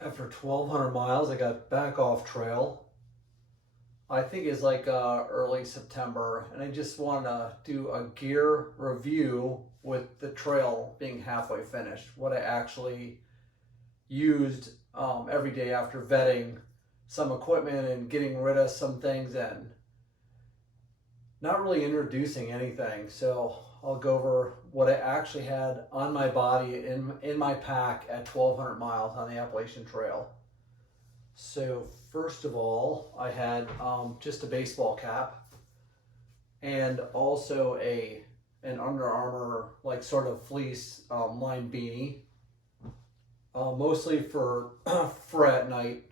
After 1,200 miles, I got back off trail. I think it's like early September, and I just want to do a gear review with the trail being halfway finished. What I actually used every day after vetting some equipment and getting rid of some things and not really introducing anything. So I'll go over what I actually had on my body in my pack at 1,200 miles on the Appalachian Trail. So first of all, I had just a baseball cap and also an Under Armour like sort of fleece lined beanie, mostly for for at night.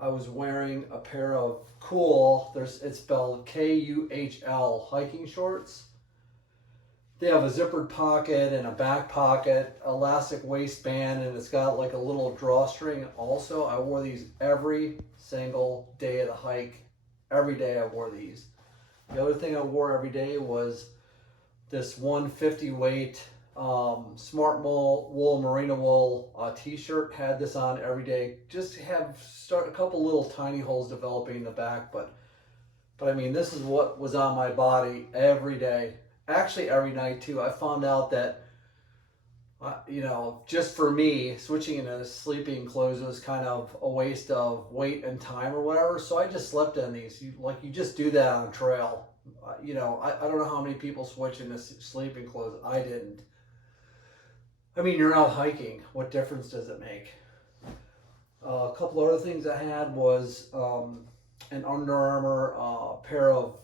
I was wearing a pair of cool, it's spelled KUHL hiking shorts. They have a zippered pocket and a back pocket, elastic waistband, and it's got like a little drawstring. Also, I wore these every single day of the hike. Every day I wore these. The other thing I wore every day was this 150 weight Smart Wool Merino Wool t-shirt. Had this on every day. Just start a couple little tiny holes developing in the back, but I mean, this is what was on my body every day. Actually, every night too. I found out that just for me, switching into sleeping clothes was kind of a waste of weight and time or whatever. So I just slept in these. You just do that on trail. I don't know how many people switch into sleeping clothes. I didn't. I mean, you're out hiking. What difference does it make? A couple other things I had was an Under Armour pair of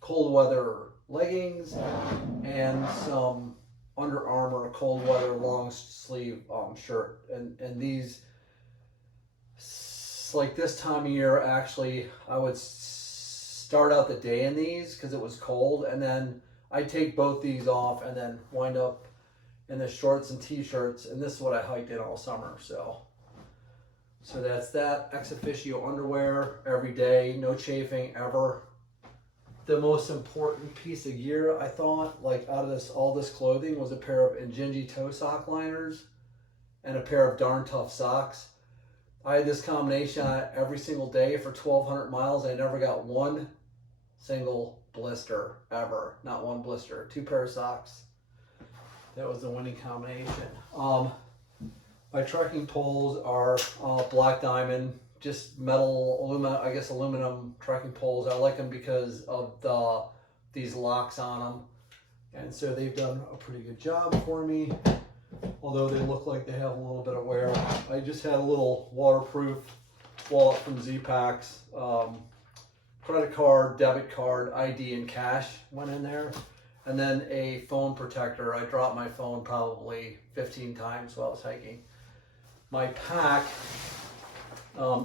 cold weather leggings and some Under Armour cold weather long sleeve shirt. And these, like this time of year, actually, I would start out the day in these because it was cold, and then I take both these off and then wind up in the shorts and t-shirts, and this is what I hiked in all summer. So that's that. Ex officio underwear every day, no chafing ever. The most important piece of gear I thought, like out of all this clothing, was a pair of Injinji toe sock liners and a pair of Darn Tough socks. I had this combination on every single day for 1,200 miles. I never got one single blister ever. Not one blister. 2 pair of socks. That was the winning combination. My trekking poles are Black Diamond, just aluminum trekking poles. I like them because of these locks on them, and so they've done a pretty good job for me. Although they look like they have a little bit of wear. I just had a little waterproof wallet from Z-Packs, credit card, debit card, ID, and cash went in there. And then a phone protector. I dropped my phone probably 15 times while I was hiking. My pack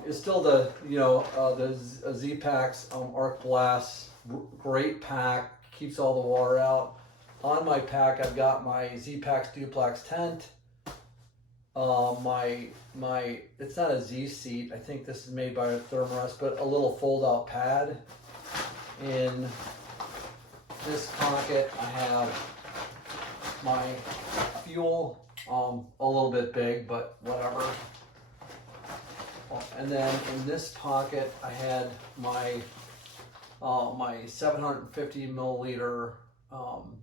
is still the Z-Packs Arc Blast. Great pack, keeps all the water out. On my pack, I've got my Z-Packs Duplex tent. It's not a Z seat. I think this is made by Thermarest, but a little fold-out pad. In this pocket, I have my fuel, a little bit big, but whatever. And then in this pocket, I had my 750 milliliter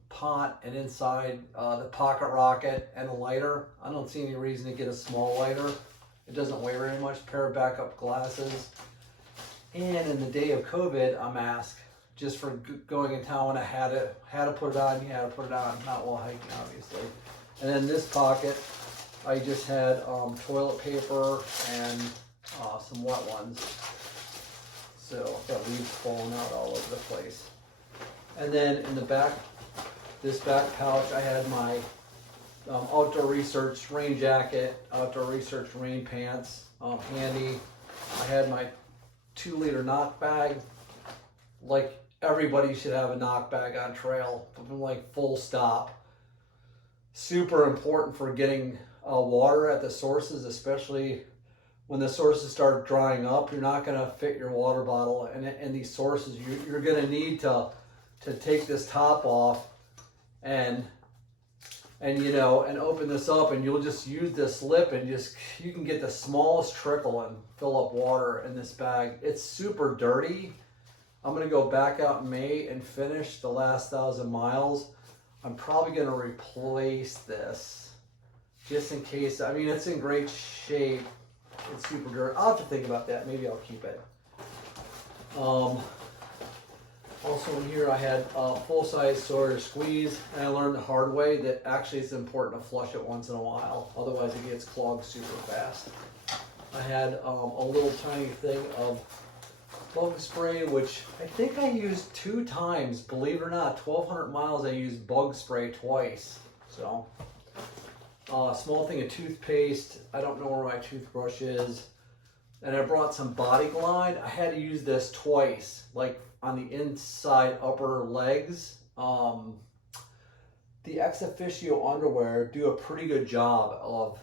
pot, and inside the pocket rocket and a lighter. I don't see any reason to get a small lighter. It doesn't weigh very much. Pair of backup glasses, and in the day of COVID, a mask. Just for going in town when I had to put it on. You had to put it on, not while hiking, obviously. And then this pocket, I just had toilet paper and some wet ones. So I've got leaves falling out all over the place. And then in the back, this back pouch, I had my outdoor research rain jacket, outdoor research rain pants handy. I had my 2-liter knock bag. Like everybody should have a knock bag on trail, like full stop. Super important for getting water at the sources, especially when the sources start drying up. You're not going to fit your water bottle in these sources. You're going to need to take this top off and and you know, and open this up, and you'll just use this lip, and just you can get the smallest trickle and fill up water in this bag. It's super dirty. I'm gonna go back out in May and finish the last 1,000 miles. I'm probably gonna replace this just in case. I mean, it's in great shape. It's super dirty. I'll have to think about that. Maybe I'll keep it. Also in here I had a full-size Sawyer squeeze, and I learned the hard way that actually it's important to flush it once in a while, otherwise it gets clogged super fast. I had a little tiny thing of bug spray, which I think I used 2 times. Believe it or not, 1,200 miles I used bug spray twice. So, small thing of toothpaste. I don't know where my toothbrush is. And I brought some body glide. I had to use this twice, like on the inside upper legs. The ex officio underwear do a pretty good job of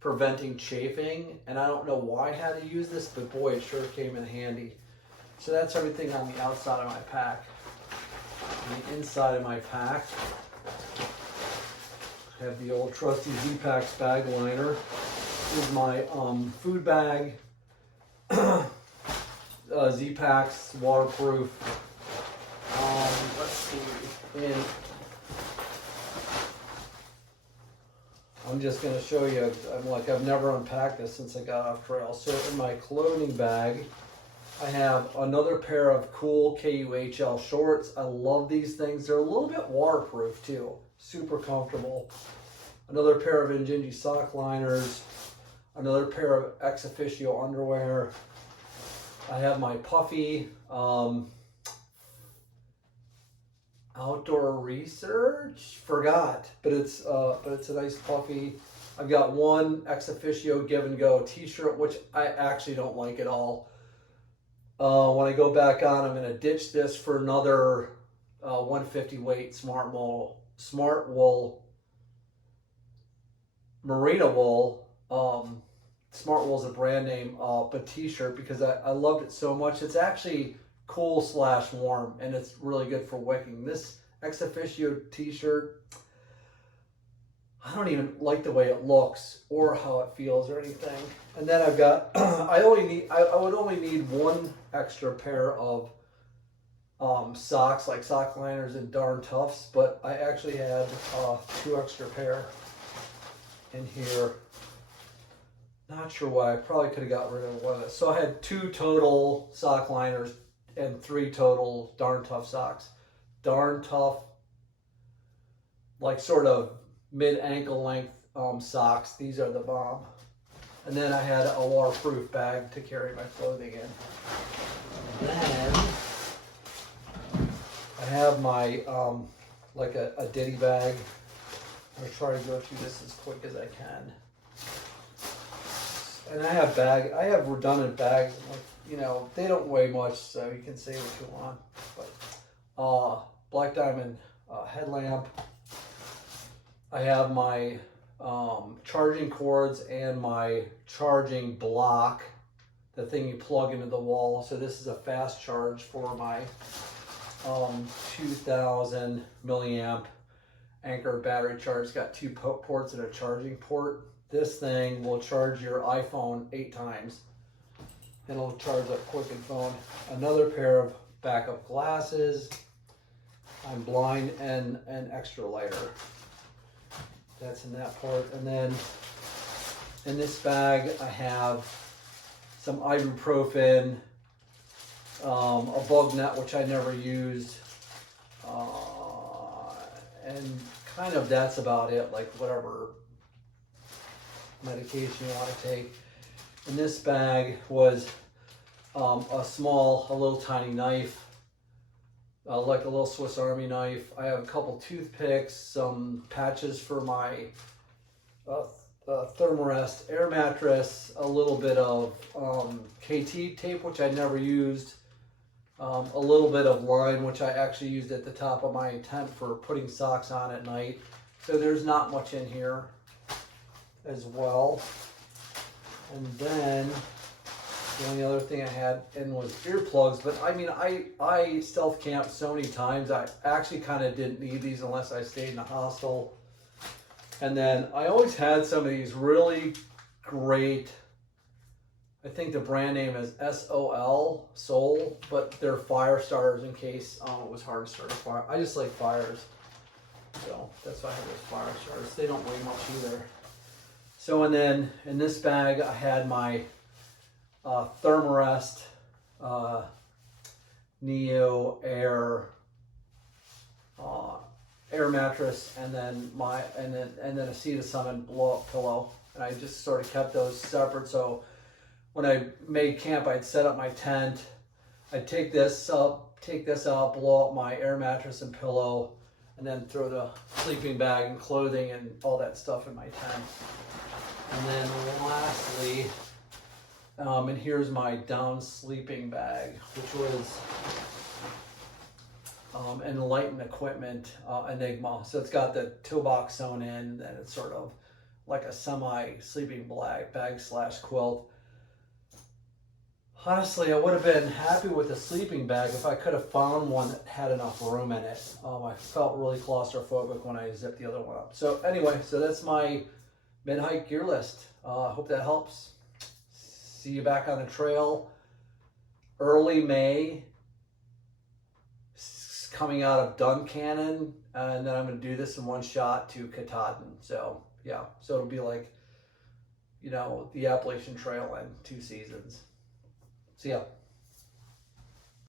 preventing chafing, and I don't know why I had to use this, but boy, it sure came in handy. So that's everything on the outside of my pack. On the inside of my pack, I have the old trusty Z-Packs bag liner. This is my food bag. Z-Packs, waterproof. Let's see. And I'm just going to show you. I've never unpacked this since I got off trail. So in my clothing bag, I have another pair of cool KUHL shorts. I love these things. They're a little bit waterproof too. Super comfortable. Another pair of Injinji sock liners. Another pair of ex officio underwear. I have my puffy outdoor research. Forgot, but it's a nice puffy. I've got one ex officio give and go t-shirt, which I actually don't like at all. When I go back on, I'm going to ditch this for another 150 weight Smart Wool Merino wool. Smart Wool is a brand name, but t-shirt, because I loved it so much. It's actually cool / warm, and it's really good for wicking. This ex officio t-shirt, I don't even like the way it looks or how it feels or anything. And then I've got I would only need one extra pair of socks, like sock liners and Darn Toughs, but I actually had 2 extra pair in here. Not sure why. I probably could have got rid of one of this. So I had 2 total sock liners and 3 total Darn Tough socks. Darn Tough, like sort of mid-ankle length socks. These are the bomb. And then I had a waterproof bag to carry my clothing in. And then I have my like a ditty bag. I'm gonna try to go through this as quick as I can. And I have redundant bags. Like, you know, they don't weigh much, so you can say what you want. But Black Diamond headlamp. I have my charging cords and my charging block, the thing you plug into the wall. So this is a fast charge for my 2000 milliamp Anchor battery charge. It's got 2 ports and a charging port. This thing will charge your iPhone 8 times, and it'll charge up quick and phone. Another pair of backup glasses. I'm blind and an extra lighter. That's in that part. And then in this bag, I have some ibuprofen, a bug net, which I never used, and kind of that's about it, like whatever medication you want to take. In this bag was a little tiny knife, like a little Swiss Army knife. I have a couple toothpicks, some patches for my Thermarest air mattress, a little bit of KT tape, which I never used, a little bit of line, which I actually used at the top of my tent for putting socks on at night. So there's not much in here as well. And then the only other thing I had in was earplugs, but I mean, I stealth camped so many times, I actually kind of didn't need these unless I stayed in a hostel. And then I always had some of these really great, I think the brand name is Soul, but they're fire starters in case it was hard to start a fire. I just like fires. So that's why I have those fire starters. They don't weigh much either. So, and then in this bag, I had my Thermarest Neo Air mattress, and then a Sea of Summon blow up pillow, and I just sort of kept those separate. So when I made camp, I'd set up my tent. I'd take this out, blow up my air mattress and pillow, and then throw the sleeping bag and clothing and all that stuff in my tent. And then lastly, and here's my down sleeping bag, which was Enlightened Equipment Enigma. So it's got the toe box sewn in, and it's sort of like a semi-sleeping bag / quilt. Honestly, I would have been happy with a sleeping bag if I could have found one that had enough room in it. I felt really claustrophobic when I zipped the other one up. So anyway, so that's my mid-hike gear list. I hope that helps. See you back on the trail early May, coming out of Duncannon, and then I'm going to do this in one shot to Katahdin. So yeah, so it'll be like, you know, the Appalachian Trail in 2 seasons. See ya.